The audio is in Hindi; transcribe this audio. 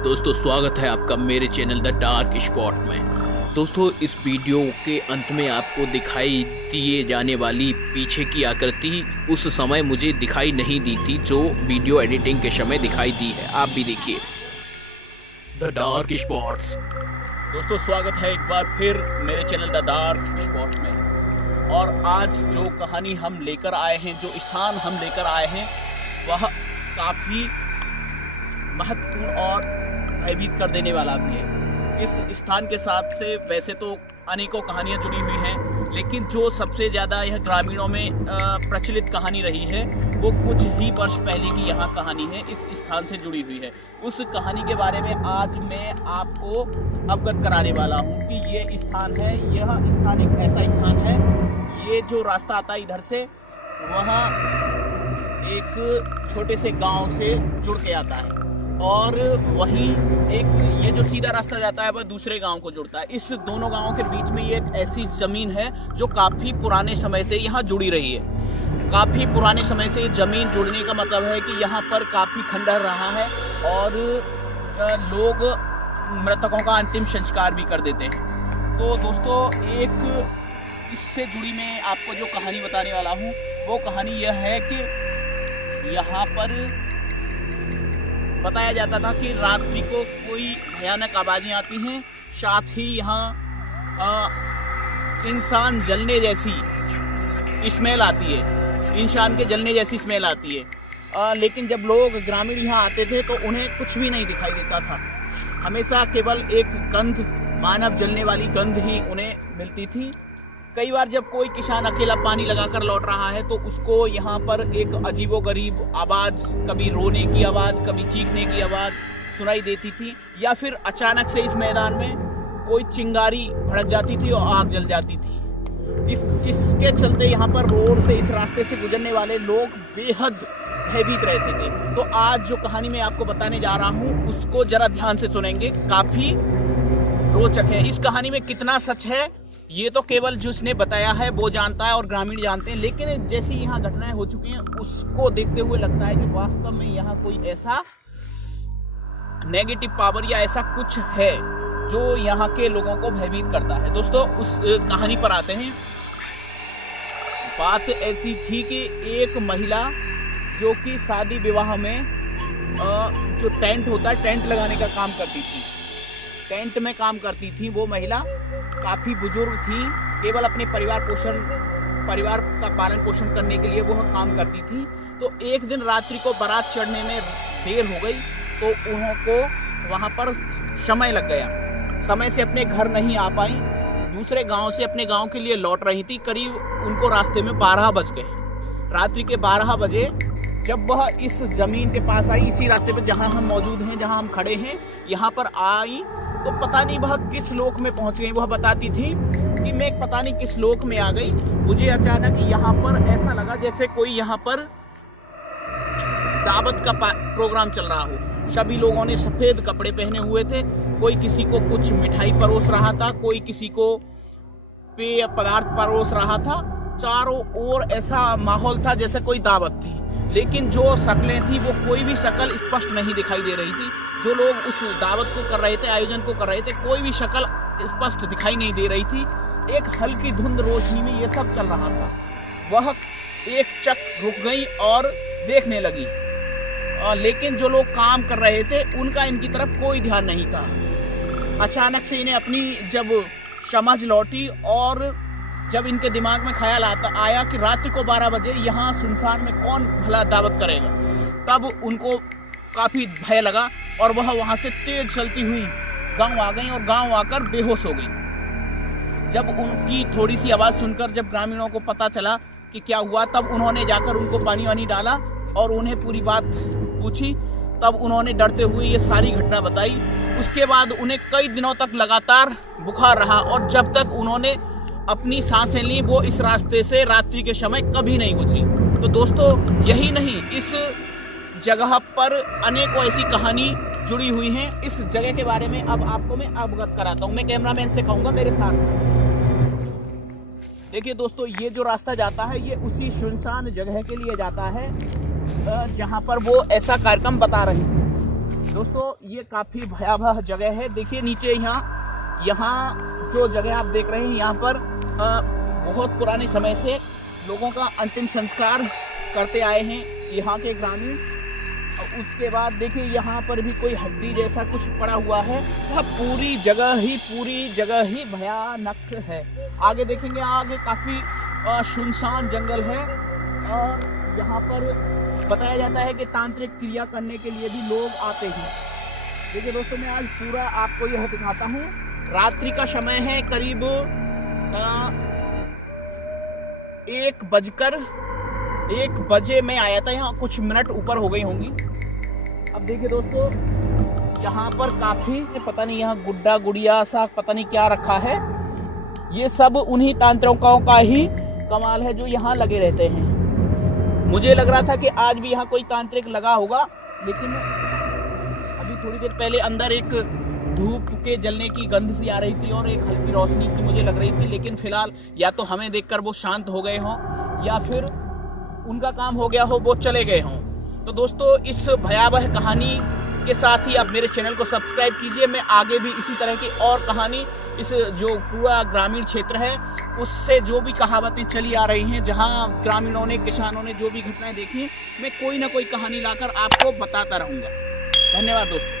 दोस्तों स्वागत है आपका मेरे चैनल द डार्क स्पॉट में। दोस्तों इस वीडियो के अंत में आपको दिखाई दिए जाने वाली पीछे की आकृति उस समय मुझे दिखाई नहीं दी थी जो वीडियो एडिटिंग के समय दिखाई दी है। आप भी देखिए द डार्क स्पॉट्स। दोस्तों स्वागत है एक बार फिर मेरे चैनल द डार्क स्पॉट में। और आज जो कहानी हम लेकर आए हैं, जो स्थान हम लेकर आए हैं, वह काफ़ी महत्वपूर्ण और भयभीत कर देने वाला भी है। इस स्थान के साथ से वैसे तो अनेकों कहानियां जुड़ी हुई हैं, लेकिन जो सबसे ज़्यादा यह ग्रामीणों में प्रचलित कहानी रही है वो कुछ ही वर्ष पहले की यहाँ कहानी है, इस स्थान से जुड़ी हुई है। उस कहानी के बारे में आज मैं आपको अवगत कराने वाला हूँ कि ये स्थान है, यह स्थान एक ऐसा स्थान है, ये जो रास्ता आता है इधर से, वह एक छोटे से गांव से जुड़ के आता है और वहीं एक ये जो सीधा रास्ता जाता है वह दूसरे गांव को जुड़ता है। इस दोनों गांवों के बीच में ये एक ऐसी ज़मीन है जो काफ़ी पुराने समय से यहाँ जुड़ी रही है। काफ़ी पुराने समय से ज़मीन जुड़ने का मतलब है कि यहाँ पर काफ़ी खंडहर रहा है और लोग मृतकों का अंतिम संस्कार भी कर देते हैं। तो दोस्तों एक इससे जुड़ी मैं आपको जो कहानी बताने वाला हूँ वो कहानी यह है कि यहाँ पर बताया जाता था कि रात्रि को कोई भयानक आवाज़ें आती हैं, साथ ही यहाँ इंसान जलने जैसी स्मेल आती है, इंसान के जलने जैसी स्मेल आती है। लेकिन जब लोग ग्रामीण यहाँ आते थे तो उन्हें कुछ भी नहीं दिखाई देता था, हमेशा केवल एक गंध, मानव जलने वाली गंध ही उन्हें मिलती थी। कई बार जब कोई किसान अकेला पानी लगाकर लौट रहा है तो उसको यहाँ पर एक अजीबोगरीब आवाज़, कभी रोने की आवाज़, कभी चीखने की आवाज़ सुनाई देती थी, या फिर अचानक से इस मैदान में कोई चिंगारी भड़क जाती थी और आग जल जाती थी। इसके चलते यहाँ पर रोड से, इस रास्ते से गुजरने वाले लोग बेहद भयभीत रहते थे। तो आज जो कहानी मैं आपको बताने जा रहा हूँ उसको जरा ध्यान से सुनेंगे, काफ़ी रोचक है। इस कहानी में कितना सच है ये तो केवल जिसने बताया है वो जानता है और ग्रामीण जानते हैं, लेकिन जैसी यहाँ घटनाएं हो चुकी हैं उसको देखते हुए लगता है कि वास्तव में यहाँ कोई ऐसा नेगेटिव पावर या ऐसा कुछ है जो यहाँ के लोगों को भयभीत करता है। दोस्तों उस कहानी पर आते हैं। बात ऐसी थी कि एक महिला जो कि शादी विवाह में जो टेंट होता है, टेंट लगाने का काम करती थी, टेंट में काम करती थी। वो महिला काफ़ी बुजुर्ग थी, केवल अपने परिवार का पालन पोषण करने के लिए वो काम करती थी। तो एक दिन रात्रि को बारात चढ़ने में देर हो गई तो उनको वहाँ पर समय लग गया, समय से अपने घर नहीं आ पाई, दूसरे गांव से अपने गांव के लिए लौट रही थी। करीब उनको रास्ते में 12 बज गए। रात्रि के 12 बजे जब वह इस ज़मीन के पास आई, इसी रास्ते पर जहाँ हम मौजूद हैं, जहाँ हम खड़े हैं, यहाँ पर आई तो पता नहीं वह किस लोक में पहुंच गई। वह बताती थी कि मैं पता नहीं किस लोक में आ गई, मुझे अचानक यहाँ पर ऐसा लगा जैसे कोई यहाँ पर दावत का प्रोग्राम चल रहा हो। सभी लोगों ने सफ़ेद कपड़े पहने हुए थे, कोई किसी को कुछ मिठाई परोस रहा था, कोई किसी को पेय पदार्थ परोस रहा था। चारों ओर ऐसा माहौल था जैसे कोई दावत थी, लेकिन जो शक्लें थी वो कोई भी शक्ल स्पष्ट नहीं दिखाई दे रही थी। जो लोग उस दावत को कर रहे थे, आयोजन को कर रहे थे, कोई भी शक्ल स्पष्ट दिखाई नहीं दे रही थी। एक हल्की धुंध रोशनी में ये सब चल रहा था। वह एक चक रुक गई और देखने लगी, लेकिन जो लोग काम कर रहे थे उनका इनकी तरफ कोई ध्यान नहीं था। अचानक से इन्हें अपनी जब समझ लौटी और जब इनके दिमाग में ख्याल आया कि रात्रि को 12 बजे यहाँ सुनसान में कौन भला दावत करेगा, तब उनको काफ़ी भय लगा और वह वहाँ से तेज चलती हुई गांव आ गई और गांव आकर बेहोश हो गई। जब उनकी थोड़ी सी आवाज़ सुनकर जब ग्रामीणों को पता चला कि क्या हुआ, तब उन्होंने जाकर उनको पानी वानी डाला और उन्हें पूरी बात पूछी। तब उन्होंने डरते हुए ये सारी घटना बताई। उसके बाद उन्हें कई दिनों तक लगातार बुखार रहा और जब तक उन्होंने अपनी सांसें ली वो इस रास्ते से रात्रि के समय कभी नहीं गुजरी। तो दोस्तों यही नहीं, इस जगह पर अनेकों ऐसी कहानी जुड़ी हुई हैं। इस जगह के बारे में अब आपको मैं अवगत कराता हूँ। मैं कैमरामैन से कहूँगा मेरे साथ। देखिए दोस्तों, ये जो रास्ता जाता है ये उसी सुनसान जगह के लिए जाता है जहाँ पर वो ऐसा कार्यक्रम बता रहे हैं। दोस्तों ये काफ़ी भयावह जगह है। देखिए नीचे यहाँ जो जगह आप देख रहे हैं, यहाँ पर बहुत पुराने समय से लोगों का अंतिम संस्कार करते आए हैं यहाँ के ग्रामीण। उसके बाद देखिए यहाँ पर भी कोई हड्डी जैसा कुछ पड़ा हुआ है। वह पूरी जगह ही भयानक है। आगे देखेंगे, आगे काफ़ी सुनसान जंगल है और यहाँ पर बताया जाता है कि तांत्रिक क्रिया करने के लिए भी लोग आते हैं। देखिए दोस्तों, मैं आज पूरा आपको यह दिखाता हूँ। रात्रि का समय है, करीब 1 बजे मैं आया था यहाँ, कुछ मिनट ऊपर हो गई होंगी। अब देखिए दोस्तों, यहाँ पर काफ़ी पता नहीं यहाँ गुड्डा गुड़िया सा पता नहीं क्या रखा है। ये सब उन्हीं तांत्रिकों का ही कमाल है जो यहाँ लगे रहते हैं। मुझे लग रहा था कि आज भी यहाँ कोई तांत्रिक लगा होगा, लेकिन अभी थोड़ी देर पहले अंदर एक धूप के जलने की गंध सी आ रही थी और एक हल्की रोशनी सी मुझे लग रही थी। लेकिन फिलहाल या तो हमें देखकर वो शांत हो गए हों या फिर उनका काम हो गया हो, वो चले गए हों। तो दोस्तों, इस भयावह कहानी के साथ ही आप मेरे चैनल को सब्सक्राइब कीजिए। मैं आगे भी इसी तरह की और कहानी, इस जो पूरा ग्रामीण क्षेत्र है उससे जो भी कहावतें चली आ रही हैं, जहां ग्रामीणों ने, किसानों ने जो भी घटनाएं देखी, मैं कोई ना कोई कहानी लाकर आपको बताता रहूँगा। धन्यवाद दोस्तों।